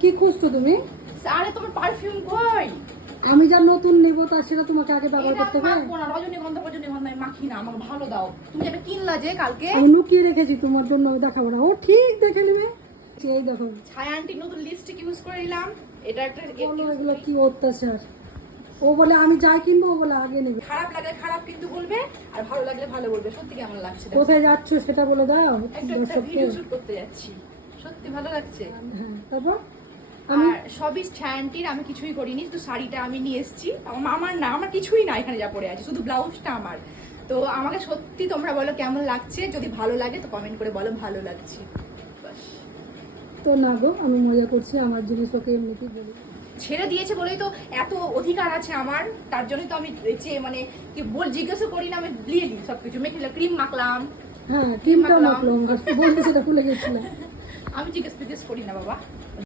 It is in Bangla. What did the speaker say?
কি খুঁজছো তুমি? আরে তোমার পারফিউম কই? আমি যা নতুন নেবো তা সেটা তোমাকে আগে ব্যবহার করতে হবে। রজনীগন্ধা আমি মাখি না, আমাকে ভালো দাও। তুমি যেটা কিনলা যে কালকে, আমি লুকিয়ে রেখেছি তোমার জন্য, দেখাবো না। ও ঠিক দেখে নেবে। এই দেখো ছায়া আন্টির নতুন লিপস্টিক ইউজ করে নিলাম। এটা একটা বলো এগুলো কি অত্যাচার। ও বলে আমি যাই কিনবো, ও বলে আগে নেবে। খারাপ লাগলে খারাপ কিন্তু বলবে, আর ভালো লাগলে ভালো বলবে। সত্যি কেমন লাগছে? কোথায় যাচ্ছ সেটা বলে দাও একটা দর্শককে। ভিডিও শুট করতে যাচ্ছি, সত্যি ভালো লাগছে। হ্যাঁ, তারপর আর সবই ছায়া আন্টির, আমি কিছুই করিনি। শুধু শাড়িটা আমি নিয়ে এসেছি, আমার না, আমার কিছুই না এখানে যা পড়ে আছে, শুধু ব্লাউজটা আমার। তো আমাকে সত্যি তোমরা বলো কেমন লাগছে, যদি ভালো লাগে তো কমেন্ট করে বলো ভালো লাগছে। বাস। তো না গো, আমি মজা করছি, আমার জিনিস ওকে এমনিতেই বলি। ছেড়ে দিয়েছে বলেই তো এত অধিকার আছে আমার, তার জন্যই তো আমি মানে কি জিজ্ঞাসা করি না, আমি দিয়ে দিই সবকিছু। মেখে ক্রিম মাখলাম। হ্যাঁ, ক্রিমটা মাখলাম, বলতে সেটা ভুলে গেছিলাম। আমি জিজ্ঞেস করি না বাবা।